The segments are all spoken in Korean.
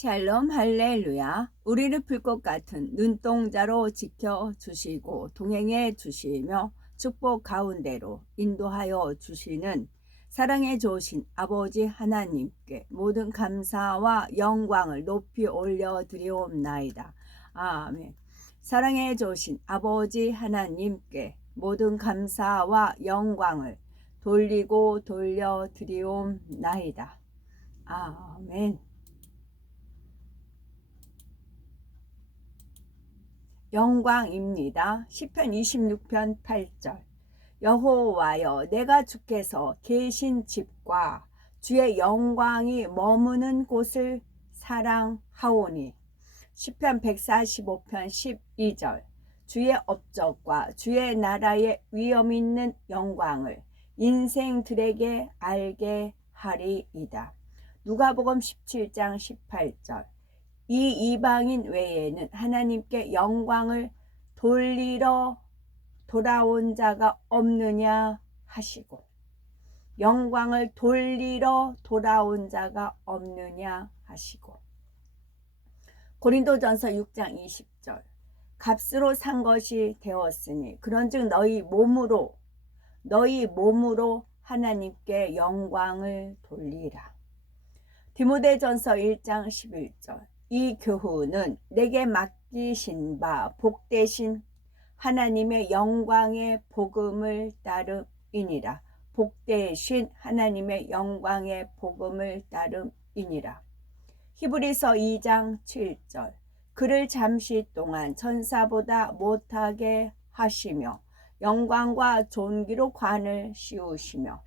샬롬 할렐루야. 우리를 불꽃 같은 눈동자로 지켜주시고 동행해 주시며 축복 가운데로 인도하여 주시는 사랑해 주신 아버지 하나님께 모든 감사와 영광을 높이 올려드리옵나이다. 아멘. 사랑해 주신 아버지 하나님께 모든 감사와 영광을 돌리고 돌려드리옵나이다. 아멘. 영광입니다. 시편 26편 8절. 여호와여, 내가 주께서 계신 집과 주의 영광이 머무는 곳을 사랑하오니. 시편 145편 12절. 주의 업적과 주의 나라의 위엄 있는 영광을 인생들에게 알게 하리이다. 누가복음 17장 18절. 이 이방인 외에는 하나님께 영광을 돌리러 돌아온 자가 없느냐 하시고, 영광을 돌리러 돌아온 자가 없느냐 하시고. 고린도전서 6장 20절. 값으로 산 것이 되었으니 그런즉 너희 몸으로 하나님께 영광을 돌리라. 디모데전서 1장 11절. 이 교훈은 내게 맡기신 바 복되신 하나님의 영광의 복음을 따름이니라. 복되신 하나님의 영광의 복음을 따름이니라. 히브리서 2장 7절. 그를 잠시 동안 천사보다 못하게 하시며 영광과 존귀로 관을 씌우시며.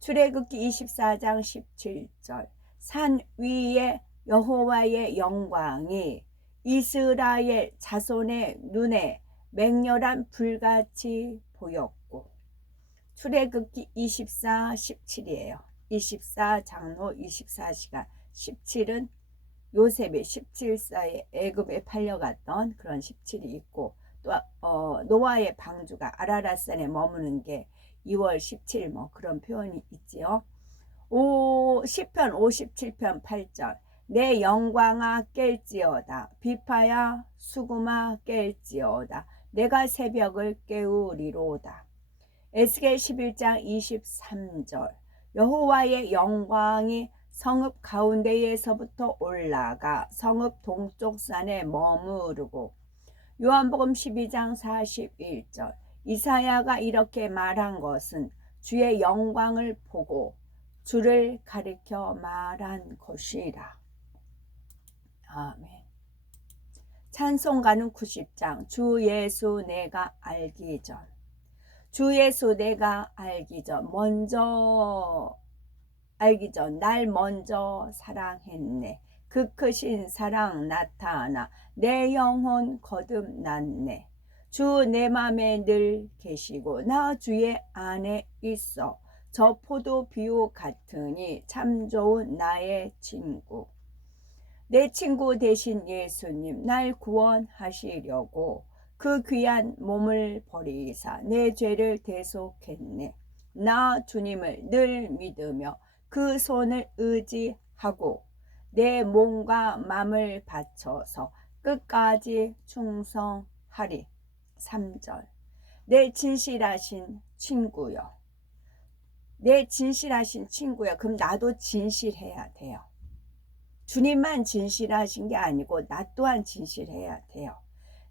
출애굽기 24장 17절. 산 위에 여호와의 영광이 이스라엘 자손의 눈에 맹렬한 불같이 보였고. 출애굽기 24, 17이에요. 24 장로 24시간. 17은 요셉이 17사에 애굽에 팔려갔던 그런 17이 있고, 또 노아의 방주가 아라랏산에 머무는 게 2월 17 뭐 그런 표현이 있지요. 시편 57편 8절. 내 영광아 깰지어다. 비파야 수금아 깰지어다. 내가 새벽을 깨우리로다. 에스겔 11장 23절. 여호와의 영광이 성읍 가운데에서부터 올라가 성읍 동쪽 산에 머무르고. 요한복음 12장 41절. 이사야가 이렇게 말한 것은 주의 영광을 보고 주를 가리켜 말한 것이라. 아멘. 찬송가는 90장. 주 예수 내가 알기 전. 주 예수 내가 알기 전. 날 먼저 사랑했네. 그 크신 사랑 나타나 내 영혼 거듭났네. 주 내 맘에 늘 계시고 나 주의 안에 있어. 저 포도 비유 같으니 참 좋은 나의 친구. 내 친구 되신 예수님 날 구원하시려고 그 귀한 몸을 버리사 내 죄를 대속했네. 나 주님을 늘 믿으며 그 손을 의지하고 내 몸과 맘을 바쳐서 끝까지 충성하리. 3절. 내 진실하신 친구여. 내 진실하신 친구야. 그럼 나도 진실해야 돼요. 주님만 진실하신 게 아니고 나 또한 진실해야 돼요.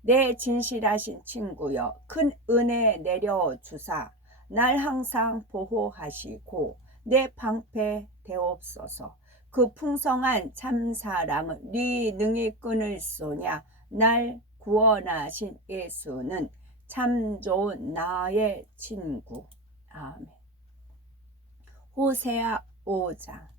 내 진실하신 친구여. 큰 은혜 내려주사 날 항상 보호하시고 내 방패 되옵소서. 그 풍성한 참사랑을 네 능히 끊을 소냐. 날 구원하신 예수는 참 좋은 나의 친구. 아멘. 호세아 5장.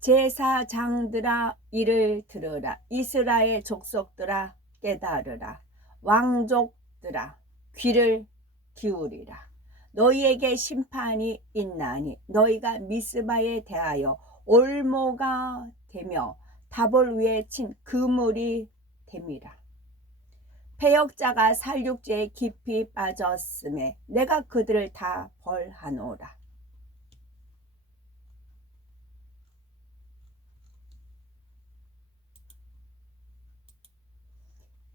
제사장들아 이를 들으라. 이스라엘 족속들아 깨달으라. 왕족들아 귀를 기울이라. 너희에게 심판이 있나니 너희가 미스바에 대하여 올모가 되며 다볼 위에 친 그물이 됨이라. 패역자가 살육죄에 깊이 빠졌음에 내가 그들을 다 벌하노라.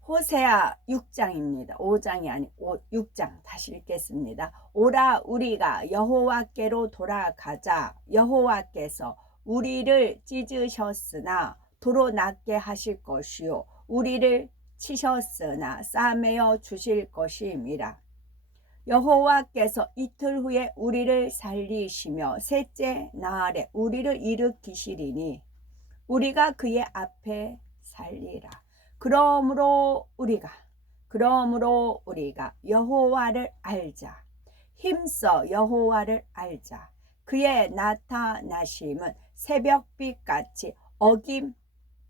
호세아 6장입니다. 5장이 아니고 6장 다시 읽겠습니다. 오라 우리가 여호와께로 돌아가자. 여호와께서 우리를 찢으셨으나 도로 낫게 하실 것이요 우리를 치셨으나 싸매어 주실 것임이라. 여호와께서 이틀 후에 우리를 살리시며 셋째 날에 우리를 일으키시리니 우리가 그의 앞에 살리라. 그러므로 우리가 여호와를 알자. 힘써 여호와를 알자. 그의 나타나심은 새벽빛같이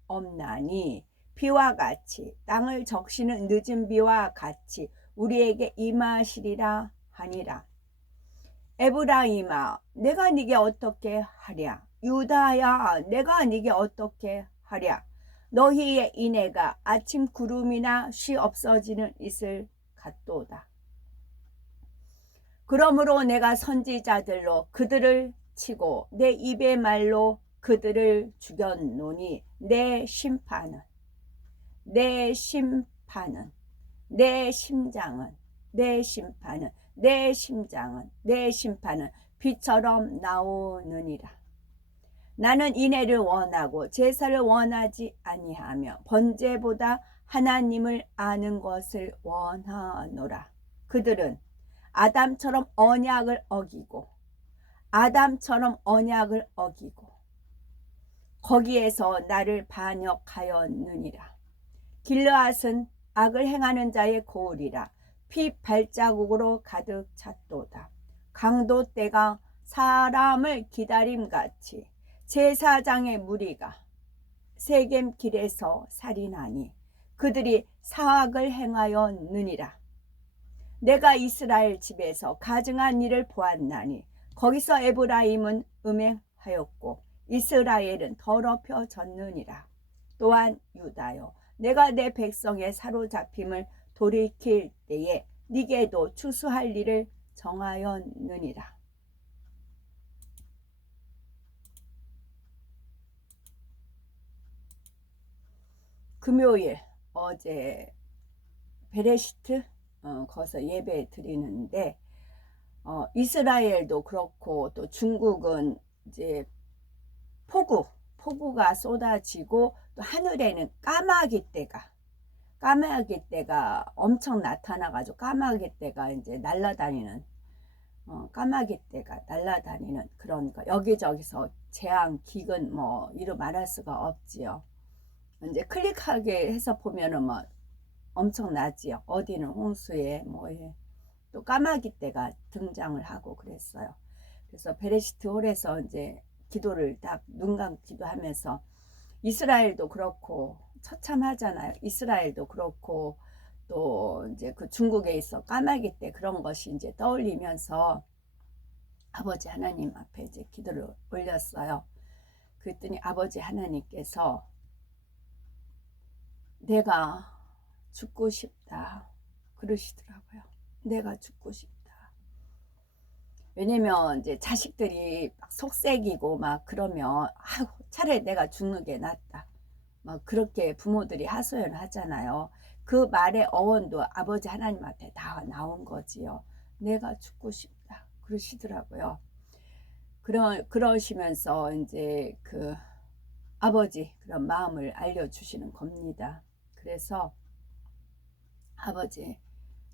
어김없나니 비와 같이 땅을 적시는 늦은 비와 같이 우리에게 임하시리라 하니라. 에브라임아 내가 네게 어떻게 하랴. 유다야 내가 네게 어떻게 하랴. 너희의 인애가 아침 구름이나 쉬 없어지는 이슬 같도다. 그러므로 내가 선지자들로 그들을 치고 내 입의 말로 그들을 죽였노니 내 심판은 내 심장은 비처럼 나오느니라. 나는 인애를 원하고 제사를 원하지 아니하며 번제보다 하나님을 아는 것을 원하노라. 그들은 아담처럼 언약을 어기고 거기에서 나를 반역하였느니라. 길르앗은 악을 행하는 자의 고을이라. 피 발자국으로 가득 찼도다. 강도 때가 사람을 기다림같이 제사장의 무리가 세겜 길에서 살인하니 그들이 사악을 행하였느니라. 내가 이스라엘 집에서 가증한 일을 보았나니 거기서 에브라임은 음행하였고 이스라엘은 더럽혀졌느니라. 또한 유다여 내가 내 백성의 사로잡힘을 돌이킬 때에 네게도 추수할 일을 정하였느니라. 금요일 어제 베레시트 거기서 예배 드리는데 이스라엘도 그렇고 또 중국은 이제 폭우가 쏟아지고 또 하늘에는 까마귀떼가 엄청 나타나가지고 까마귀떼가 이제 날아다니는 까마귀떼가 날아다니는 그런 거 여기저기서 재앙 기근 뭐 이루 말할 수가 없지요. 이제 클릭하게 해서 보면은 뭐 엄청나지요. 어디는 홍수에 뭐에 또 까마귀떼가 등장을 하고 그랬어요. 그래서 베레시트 홀에서 이제 기도를 딱 눈 감고 기도하면서 이스라엘도 그렇고 처참하잖아요. 이스라엘도 그렇고 또 이제 그 중국에 있어 까마귀떼 그런 것이 이제 떠올리면서 아버지 하나님 앞에 이제 기도를 올렸어요. 그랬더니 아버지 하나님께서 내가 죽고 싶다 그러시더라고요. 내가 죽고 싶다. 왜냐면 이제 자식들이 막 속색이고 막 그러면 차라리 내가 죽는 게 낫다. 막 그렇게 부모들이 하소연하잖아요. 그 말의 어원도 아버지 하나님 앞에 다 나온 거지요. 내가 죽고 싶다 그러시더라고요. 그러시면서 이제 그 아버지 그런 마음을 알려주시는 겁니다. 그래서 아버지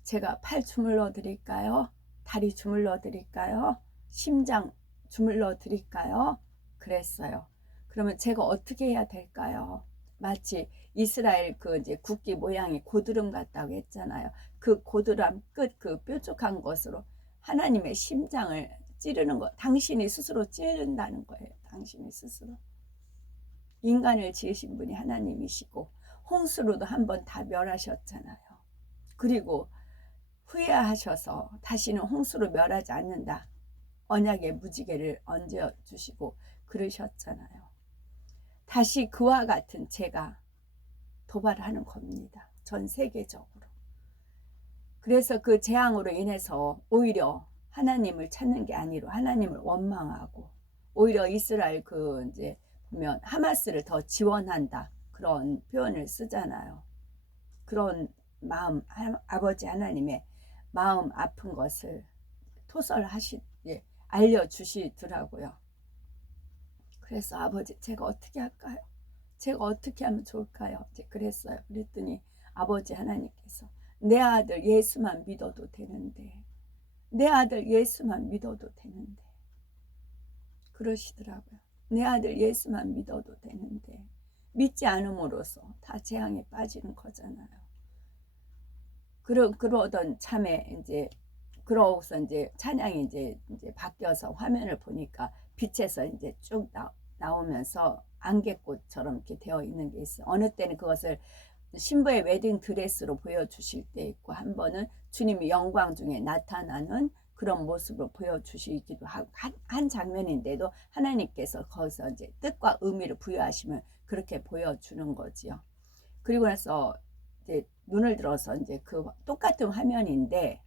제가 팔 주물러 드릴까요? 다리 주물러 드릴까요? 심장 주물러 드릴까요? 그랬어요. 그러면 제가 어떻게 해야 될까요? 마치 이스라엘 그 이제 국기 모양이 고드름 같다고 했잖아요. 그 고드름 끝 그 뾰족한 것으로 하나님의 심장을 찌르는 거. 당신이 스스로 찌른다는 거예요. 당신이 스스로. 인간을 지으신 분이 하나님이시고 홍수로도 한번 다 멸하셨잖아요. 그리고 후회하셔서 다시는 홍수로 멸하지 않는다. 언약의 무지개를 얹어주시고 그러셨잖아요. 다시 그와 같은 죄가 도발하는 겁니다. 전 세계적으로. 그래서 그 재앙으로 인해서 오히려 하나님을 찾는 게 아니라 하나님을 원망하고 오히려 이스라엘 그 이제 보면 하마스를 더 지원한다 그런 표현을 쓰잖아요. 그런 마음, 아버지 하나님의 마음 아픈 것을 예, 알려주시더라고요. 그래서 아버지, 제가 어떻게 할까요? 제가 어떻게 하면 좋을까요? 이제 그랬어요. 그랬더니 아버지 하나님께서 내 아들 예수만 믿어도 되는데, 내 아들 예수만 믿어도 되는데, 그러시더라고요. 내 아들 예수만 믿어도 되는데, 믿지 않음으로써 다 재앙에 빠지는 거잖아요. 그러던 참에 이제 그러고서 이제 찬양이 이제 바뀌어서 화면을 보니까 빛에서 이제 쭉 나오면서 안개꽃처럼 이렇게 되어 있는 게 있어. 어느 때는 그것을 신부의 웨딩 드레스로 보여주실 때 있고, 한 번은 주님이 영광 중에 나타나는 그런 모습으로 보여주시기도 하고, 한 장면인데도 하나님께서 거기서 이제 뜻과 의미를 부여하시면 그렇게 보여주는 거지요. 그리고 나서 이제 눈을 들어서 이제 그 똑같은 화면인데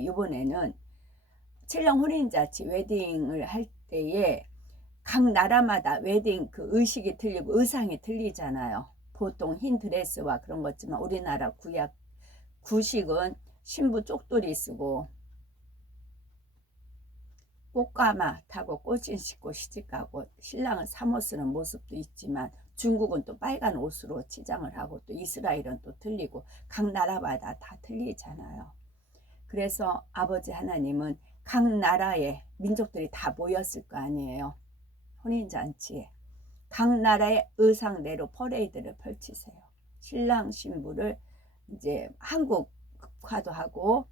이번에는 7령 혼인잔치 웨딩을 할 때에 각 나라마다 웨딩 그 의식이 틀리고 의상이 틀리잖아요. 보통 흰 드레스와 그런 거지만 우리나라 구식은 신부 쪽돌이 쓰고 꽃가마 타고 꽃신 싣고 시집가고 신랑은 삼옷 쓰는 모습도 있지만, 중국은 또 빨간 옷으로 치장을 하고, 또 이스라엘은 또 틀리고 각 나라마다 다 틀리잖아요. 그래서 아버지 하나님은 각 나라의 민족들이 다 모였을 거 아니에요. 혼인잔치에 각 나라의 의상대로 퍼레이드를 펼치세요. 신랑 신부를 이제 한국화도 하고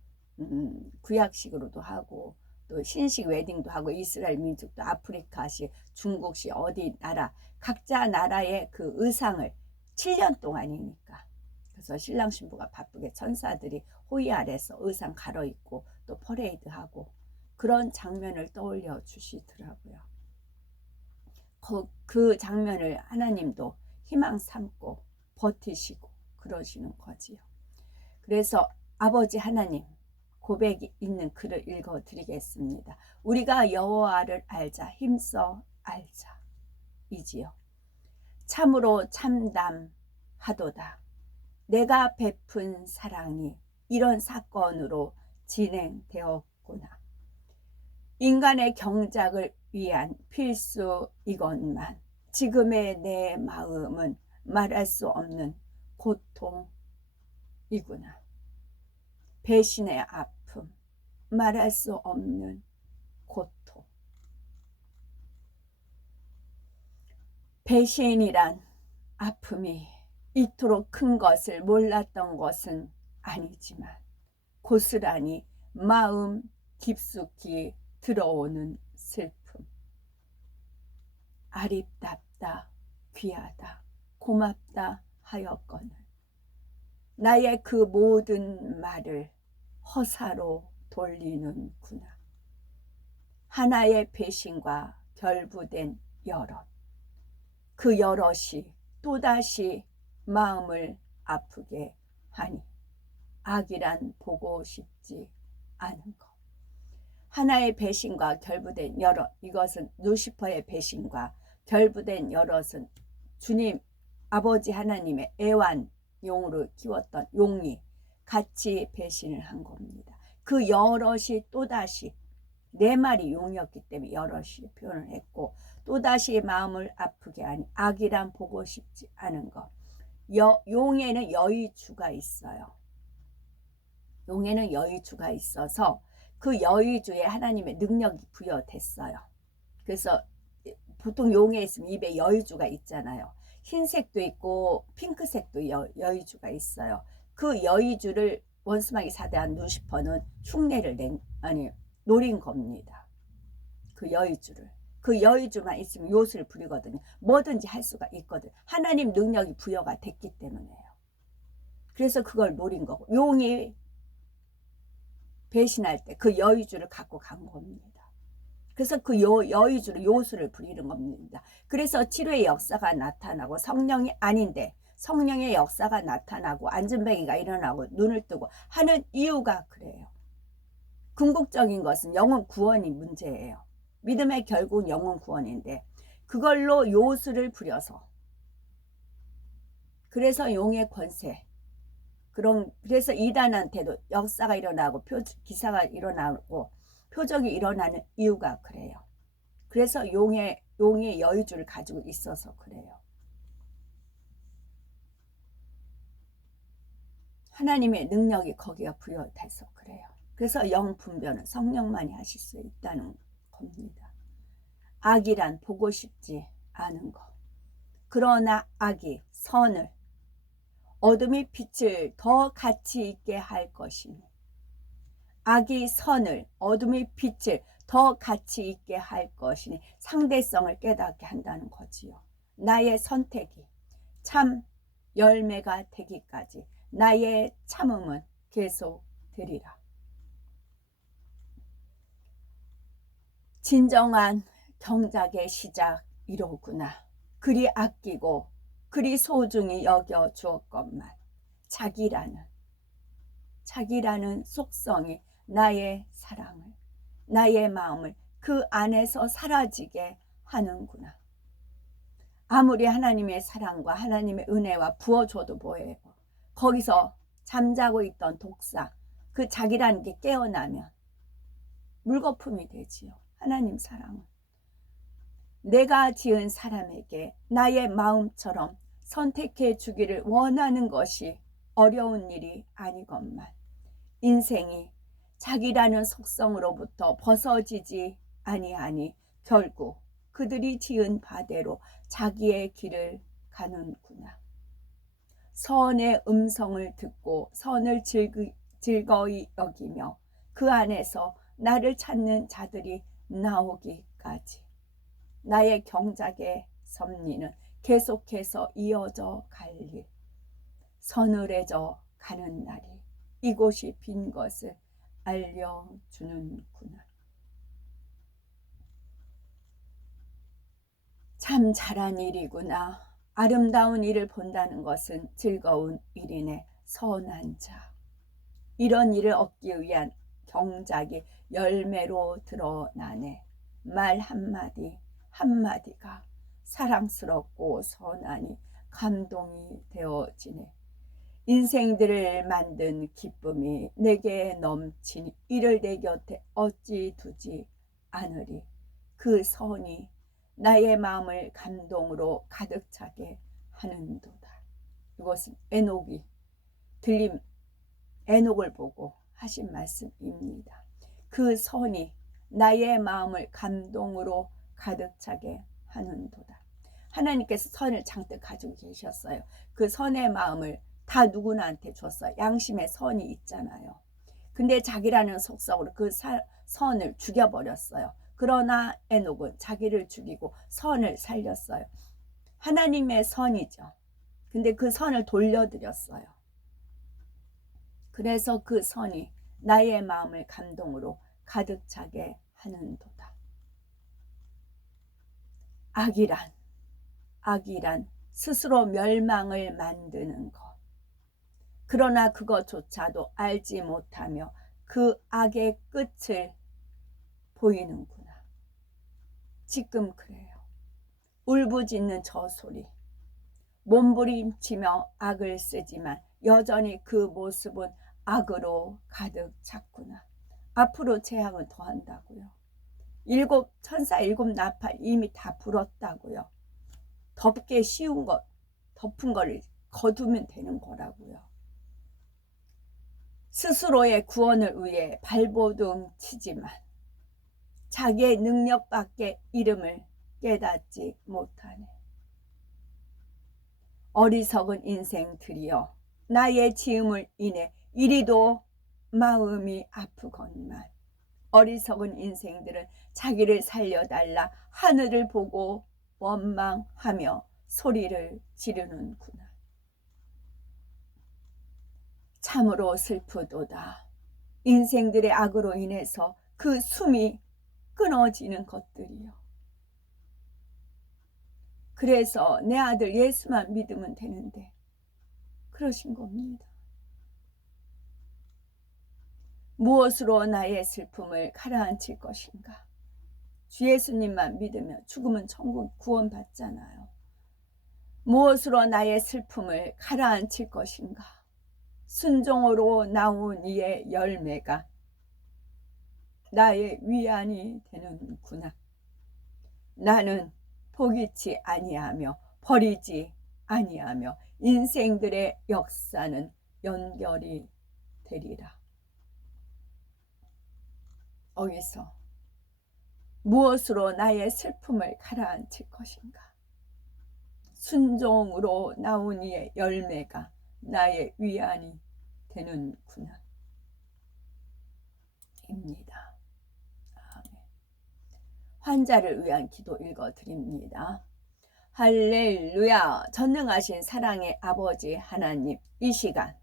구약식으로도 하고 또 신식 웨딩도 하고, 이스라엘 민족도 아프리카식, 중국식, 어디 나라 각자 나라의 그 의상을 7년 동안이니까, 그래서 신랑 신부가 바쁘게 천사들이 호위 아래서 의상 갈아입고 또 퍼레이드하고 그런 장면을 떠올려 주시더라고요. 그 장면을 하나님도 희망 삼고 버티시고 그러시는 거지요. 그래서 아버지 하나님 고백이 있는 글을 읽어 드리겠습니다. 우리가 여호와를 알자, 힘써 알자 이지요. 참으로 참담하도다. 내가 베푼 사랑이 이런 사건으로 진행되었구나. 인간의 경작을 위한 필수 이것만, 지금의 내 마음은 말할 수 없는 고통이구나. 배신의 아픔, 말할 수 없는 고통. 배신이란 아픔이 이토록 큰 것을 몰랐던 것은 아니지만 고스란히 마음 깊숙이 들어오는 슬픔. 아립답다, 귀하다, 고맙다 하였거늘 나의 그 모든 말을 허사로 돌리는구나. 하나의 배신과 결부된 여럿, 그 여럿이 또다시 마음을 아프게 하니 악이란 보고 싶지 않은 것. 하나의 배신과 결부된 여럿, 이것은 루시퍼의 배신과 결부된 여럿은 주님 아버지 하나님의 애완용으로 키웠던 용이 같이 배신을 한 겁니다. 그 여럿이 또다시, 내 말이 용이었기 때문에 여럿이 표현을 했고, 또다시 마음을 아프게 하니 악이란 보고 싶지 않은 것. 용에는 여의주가 있어요. 용에는 여의주가 있어서 그 여의주에 하나님의 능력이 부여됐어요. 그래서 보통 용에 있으면 입에 여의주가 있잖아요. 흰색도 있고 핑크색도 여의주가 있어요. 그 여의주를 원수마귀 사대한 루시퍼는 흉내를 노린 겁니다. 그 여의주를. 그 여의주만 있으면 요술을 부리거든요. 뭐든지 할 수가 있거든. 하나님 능력이 부여가 됐기 때문에요. 그래서 그걸 노린 거고, 용이 배신할 때 그 여의주를 갖고 간 겁니다. 그래서 그 여의주로 요술을 부리는 겁니다. 그래서 치료의 역사가 나타나고 성령이 아닌데 성령의 역사가 나타나고 안전뱅이가 일어나고 눈을 뜨고 하는 이유가 그래요. 궁극적인 것은 영혼 구원이 문제예요. 믿음의 결국은 영혼 구원인데 그걸로 요술을 부려서 그래서 용의 권세, 그래서 이단한테도 역사가 일어나고 기사가 일어나고 표적이 일어나는 이유가 그래요. 그래서 용의 여유주를 가지고 있어서 그래요. 하나님의 능력이 거기에 부여돼서 그래요. 그래서 영분별은 성령만이 하실 수 있다는 겁니다. 악이란 보고 싶지 않은 것. 그러나 악이 선을, 어둠이 빛을 더 가치 있게 할 것이니, 악이 선을, 어둠이 빛을 더 가치 있게 할 것이니 상대성을 깨닫게 한다는 거지요. 나의 선택이 참 열매가 되기까지 나의 참음은 계속 되리라. 진정한 경작의 시작 이로구나. 그리 아끼고 그리 소중히 여겨 주었건만 자기라는 속성이 나의 사랑을, 나의 마음을 그 안에서 사라지게 하는구나. 아무리 하나님의 사랑과 하나님의 은혜와 부어줘도 뭐예요? 거기서 잠자고 있던 독사, 그 자기라는 게 깨어나면 물거품이 되지요. 하나님 사랑은. 내가 지은 사람에게 나의 마음처럼 선택해 주기를 원하는 것이 어려운 일이 아니건만 인생이 자기라는 속성으로부터 벗어지지 아니하니 결국 그들이 지은 바대로 자기의 길을 가는구나. 선의 음성을 듣고 선을 즐거이 여기며 그 안에서 나를 찾는 자들이 나오기까지 나의 경작의 섭리는 계속해서 이어져 갈 일, 서늘해져 가는 날이 이곳이 빈 것을 알려주는구나. 참 잘한 일이구나. 아름다운 일을 본다는 것은 즐거운 일이네. 선한 자. 이런 일을 얻기 위한 경작이 열매로 드러나네. 말 한마디 한마디가 사랑스럽고 선하니 감동이 되어지네. 인생들을 만든 기쁨이 내게 넘치니 이를 내 곁에 어찌 두지 않으리. 그 선이 나의 마음을 감동으로 가득 차게 하는도다. 이것은 에녹이 에녹을 보고 하신 말씀입니다. 그 선이 나의 마음을 감동으로 가득 차게 하는도다. 하나님께서 선을 잔뜩 가지고 계셨어요. 그 선의 마음을 다 누구나한테 줬어요. 양심의 선이 있잖아요. 근데 자기라는 속성으로 그 선을 죽여버렸어요. 그러나 에녹은 자기를 죽이고 선을 살렸어요. 하나님의 선이죠. 근데 그 선을 돌려드렸어요. 그래서 그 선이 나의 마음을 감동으로 가득 차게 하는도다. 악이란 스스로 멸망을 만드는 것. 그러나 그것조차도 알지 못하며 그 악의 끝을 보이는구나. 지금 그래요. 울부짖는 저 소리. 몸부림치며 악을 쓰지만 여전히 그 모습은 악으로 가득 찼구나. 앞으로 재앙은 더한다고요. 천사 일곱 나팔 이미 다 불었다고요. 덮기 쉬운 것, 덮은 거를 거두면 되는 거라고요. 스스로의 구원을 위해 발버둥 치지만 자기의 능력밖에 이름을 깨닫지 못하네. 어리석은 인생들이여 나의 지음을 인해 이리도 마음이 아프건만 어리석은 인생들은 자기를 살려달라 하늘을 보고 원망하며 소리를 지르는구나. 참으로 슬프도다. 인생들의 악으로 인해서 그 숨이 끊어지는 것들이요. 그래서 내 아들 예수만 믿으면 되는데 그러신 겁니다. 무엇으로 나의 슬픔을 가라앉힐 것인가? 주 예수님만 믿으면 죽으면 천국 구원받잖아요. 무엇으로 나의 슬픔을 가라앉힐 것인가? 순종으로 나온 이의 열매가 나의 위안이 되는구나. 나는 포기치 아니하며 버리지 아니하며 인생들의 역사는 연결이 되리라. 여기서 무엇으로 나의 슬픔을 가라앉힐 것인가? 순종으로 나온 이의 열매가 나의 위안이 되는구나. 입니다. 아멘. 환자를 위한 기도 읽어드립니다. 할렐루야. 전능하신 사랑의 아버지 하나님, 이 시간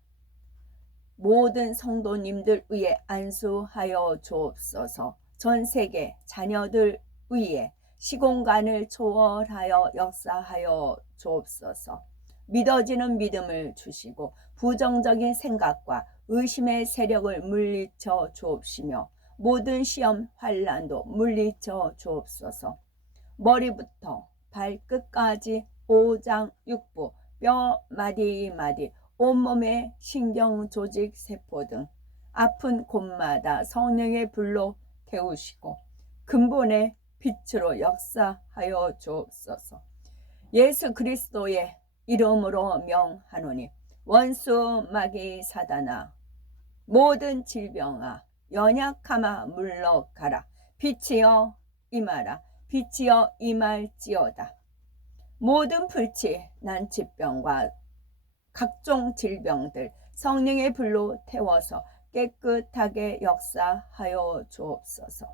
모든 성도님들 위해 안수하여 주옵소서. 전 세계 자녀들 위해 시공간을 초월하여 역사하여 주옵소서. 믿어지는 믿음을 주시고 부정적인 생각과 의심의 세력을 물리쳐 주옵시며 모든 시험 환난도 물리쳐 주옵소서. 머리부터 발끝까지 오장육부 뼈 마디마디 온몸의 신경 조직 세포 등 아픈 곳마다 성령의 불로 태우시고 근본의 빛으로 역사하여 주옵소서. 예수 그리스도의 이름으로 명하노니 원수 마귀 사단아 모든 질병아 연약함아 물러가라. 빛이여 임하라. 빛이여 임할지어다. 모든 불치 난치병과 각종 질병들 성령의 불로 태워서 깨끗하게 역사하여 주옵소서.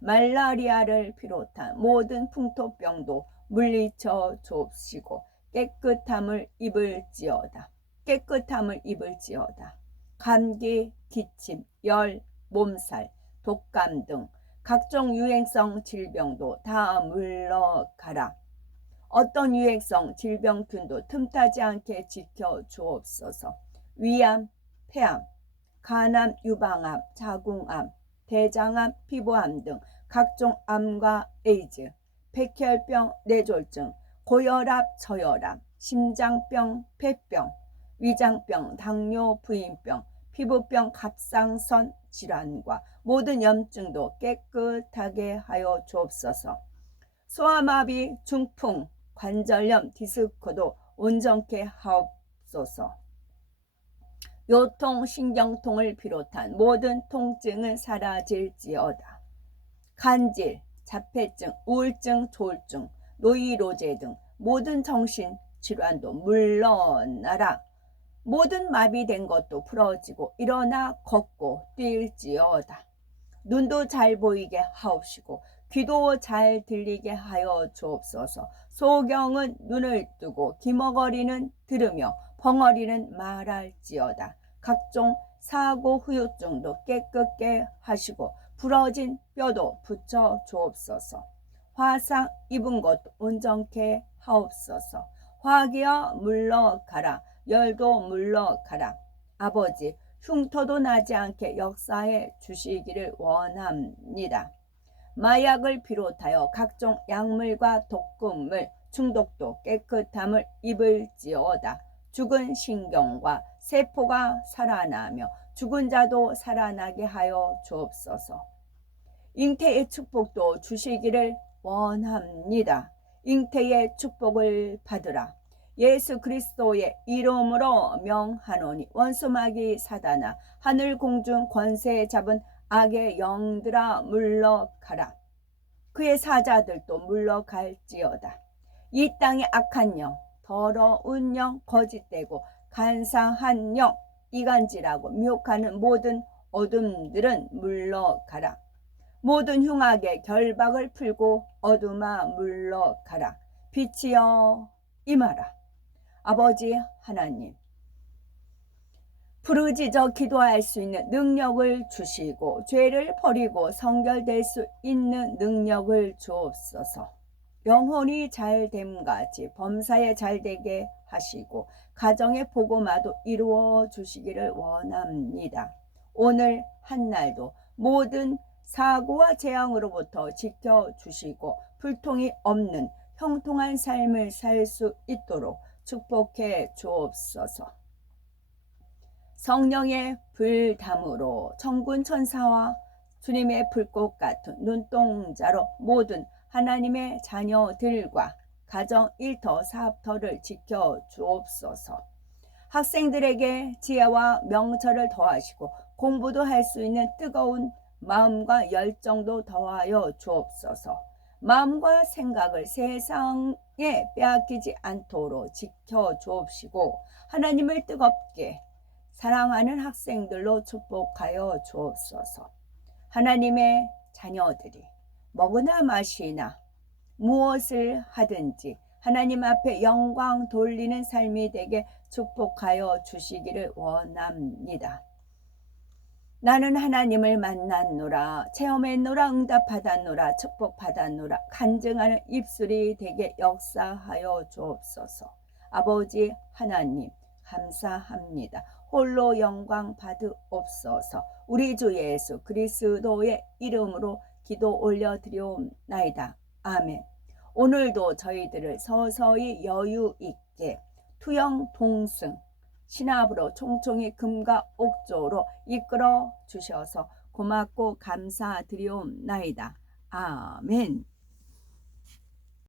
말라리아를 비롯한 모든 풍토병도 물리쳐 주옵시고 깨끗함을 입을지어다. 깨끗함을 입을지어다. 감기, 기침, 열, 몸살, 독감 등 각종 유행성 질병도 다 물러가라. 어떤 유행성 질병균도 틈타지 않게 지켜 주옵소서. 위암, 폐암, 간암, 유방암, 자궁암, 대장암, 피부암 등 각종 암과 에이즈, 백혈병, 뇌졸중, 고혈압, 저혈압, 심장병, 폐병, 위장병, 당뇨, 부인병, 피부병, 갑상선 질환과 모든 염증도 깨끗하게 하여 주옵소서. 소아마비, 중풍, 관절염, 디스크도 온전케 하옵소서. 요통, 신경통을 비롯한 모든 통증은 사라질지어다. 간질, 자폐증, 우울증, 조울증, 노이로제 등 모든 정신 질환도 물러나라. 모든 마비된 것도 풀어지고 일어나 걷고 뛸지어다. 눈도 잘 보이게 하옵시고 귀도 잘 들리게 하여 주옵소서. 소경은 눈을 뜨고 기머거리는 들으며 벙어리는 말할지어다. 각종 사고 후유증도 깨끗게 하시고 부러진 뼈도 붙여 주옵소서. 화상 입은 것 온전케 하옵소서. 화기여 물러가라. 열도 물러가라. 아버지 흉터도 나지 않게 역사해 주시기를 원합니다. 마약을 비롯하여 각종 약물과 독극물 중독도 깨끗함을 입을지어다. 죽은 신경과 세포가 살아나며 죽은 자도 살아나게 하여 주옵소서. 잉태의 축복도 주시기를 원합니다. 잉태의 축복을 받으라. 예수 그리스도의 이름으로 명하노니 원수마귀 사단아 하늘 공중 권세 잡은 악의 영들아 물러가라. 그의 사자들도 물러갈지어다. 이 땅의 악한 영, 더러운 영, 거짓되고 간사한 영, 이간질하고 미혹하는 모든 어둠들은 물러가라. 모든 흉악의 결박을 풀고 어둠아 물러가라. 빛이여 임하라. 아버지 하나님, 부르짖어 기도할 수 있는 능력을 주시고 죄를 버리고 성결될 수 있는 능력을 주옵소서. 영혼이 잘됨같이 범사에 잘되게 하시고 가정의 복음화도 이루어 주시기를 원합니다. 오늘 한날도 모든 사고와 재앙으로부터 지켜주시고 불통이 없는 형통한 삶을 살 수 있도록 축복해 주옵소서. 성령의 불담으로 천군 천사와 주님의 불꽃 같은 눈동자로 모든 하나님의 자녀들과 가정 일터 사업터를 지켜 주옵소서. 학생들에게 지혜와 명철을 더하시고 공부도 할 수 있는 뜨거운 마음과 열정도 더하여 주옵소서. 마음과 생각을 세상에 빼앗기지 않도록 지켜 주옵시고 하나님을 뜨겁게 사랑하는 학생들로 축복하여 주옵소서. 하나님의 자녀들이 먹으나 마시나 무엇을 하든지 하나님 앞에 영광 돌리는 삶이 되게 축복하여 주시기를 원합니다. 나는 하나님을 만났노라, 체험했노라, 응답받았노라, 축복받았노라, 간증하는 입술이 되게 역사하여 주옵소서. 아버지 하나님 감사합니다. 홀로 영광 받으옵소서. 우리 주 예수 그리스도의 이름으로 기도 올려드리옵나이다. 아멘. 오늘도 저희들을 서서히 여유 있게 투영 동승 신압으로 총총히 금과 옥조로 이끌어 주셔서 고맙고 감사드리옵나이다. 아멘.